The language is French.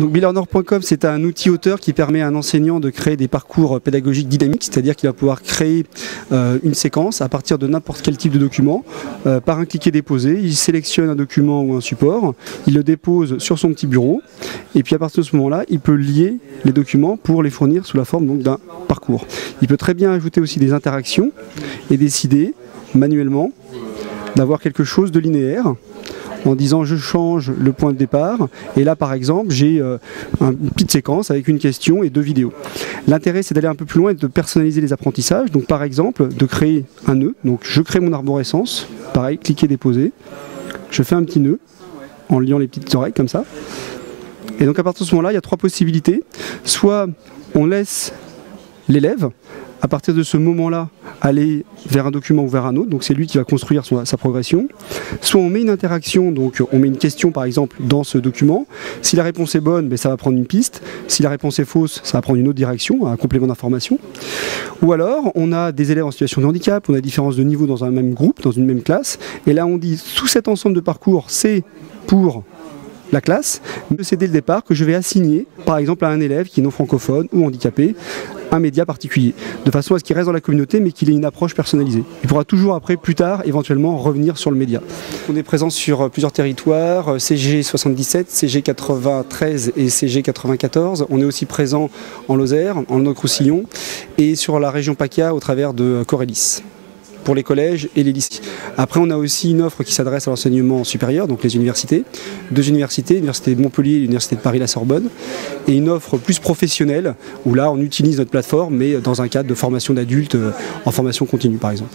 Donc BeLearner.com, c'est un outil auteur qui permet à un enseignant de créer des parcours pédagogiques dynamiques, c'est-à-dire qu'il va pouvoir créer une séquence à partir de n'importe quel type de document. Par un cliquer-déposer, il sélectionne un document ou un support, il le dépose sur son petit bureau, et puis à partir de ce moment-là, il peut lier les documents pour les fournir sous la forme d'un parcours. Il peut très bien ajouter aussi des interactions et décider manuellement d'avoir quelque chose de linéaire, en disant je change le point de départ et là par exemple j'ai une petite séquence avec une question et 2 vidéos. L'intérêt c'est d'aller un peu plus loin et de personnaliser les apprentissages, donc par exemple de créer un nœud, donc je crée mon arborescence, pareil, cliquer déposer, je fais un petit nœud en liant les petites oreilles comme ça et donc à partir de ce moment-là il y a 3 possibilités, soit on laisse l'élève à partir de ce moment-là aller vers un document ou vers un autre, donc c'est lui qui va construire sa progression. Soit on met une interaction, donc on met une question par exemple dans ce document. Si la réponse est bonne, ça va prendre une piste. Si la réponse est fausse, ça va prendre une autre direction, un complément d'information. Ou alors on a des élèves en situation de handicap, on a différence de niveau dans un même groupe, dans une même classe, et là on dit tout cet ensemble de parcours c'est pour la classe, mais c'est dès le départ que je vais assigner par exemple à un élève qui est non francophone ou handicapé un média particulier, de façon à ce qu'il reste dans la communauté mais qu'il ait une approche personnalisée. Il pourra toujours après, plus tard, éventuellement revenir sur le média. On est présent sur plusieurs territoires, CG 77, CG 93 et CG 94. On est aussi présent en Lozère, en Languedoc-Roussillon et sur la région PACA au travers de Corélis, pour les collèges et les lycées. Après, on a aussi une offre qui s'adresse à l'enseignement supérieur, donc les universités. 2 universités, l'Université de Montpellier et l'Université de Paris-la-Sorbonne. Et une offre plus professionnelle, où là, on utilise notre plateforme, mais dans un cadre de formation d'adultes, en formation continue, par exemple.